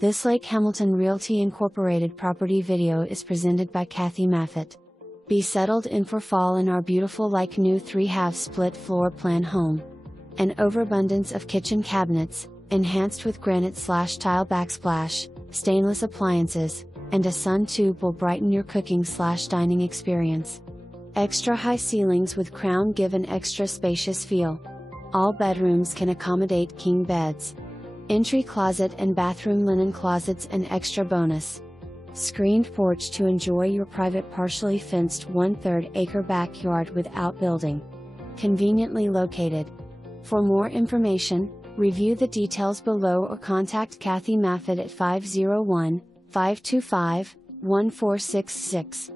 This Lake Hamilton Realty Incorporated property video is presented by Kathy Maffitt. Be settled in for fall in our beautiful like new 3/2 split floor plan home. An overabundance of kitchen cabinets, enhanced with granite/tile backsplash, stainless appliances, and a sun tube will brighten your cooking/dining experience. Extra high ceilings with crown give an extra spacious feel. All bedrooms can accommodate king beds. Entry closet and bathroom linen closets an extra bonus. Screened porch to enjoy your private partially fenced 1/3 acre backyard with outbuilding. Conveniently located. For more information, review the details below or contact Kathy Maffitt at 501-525-1466.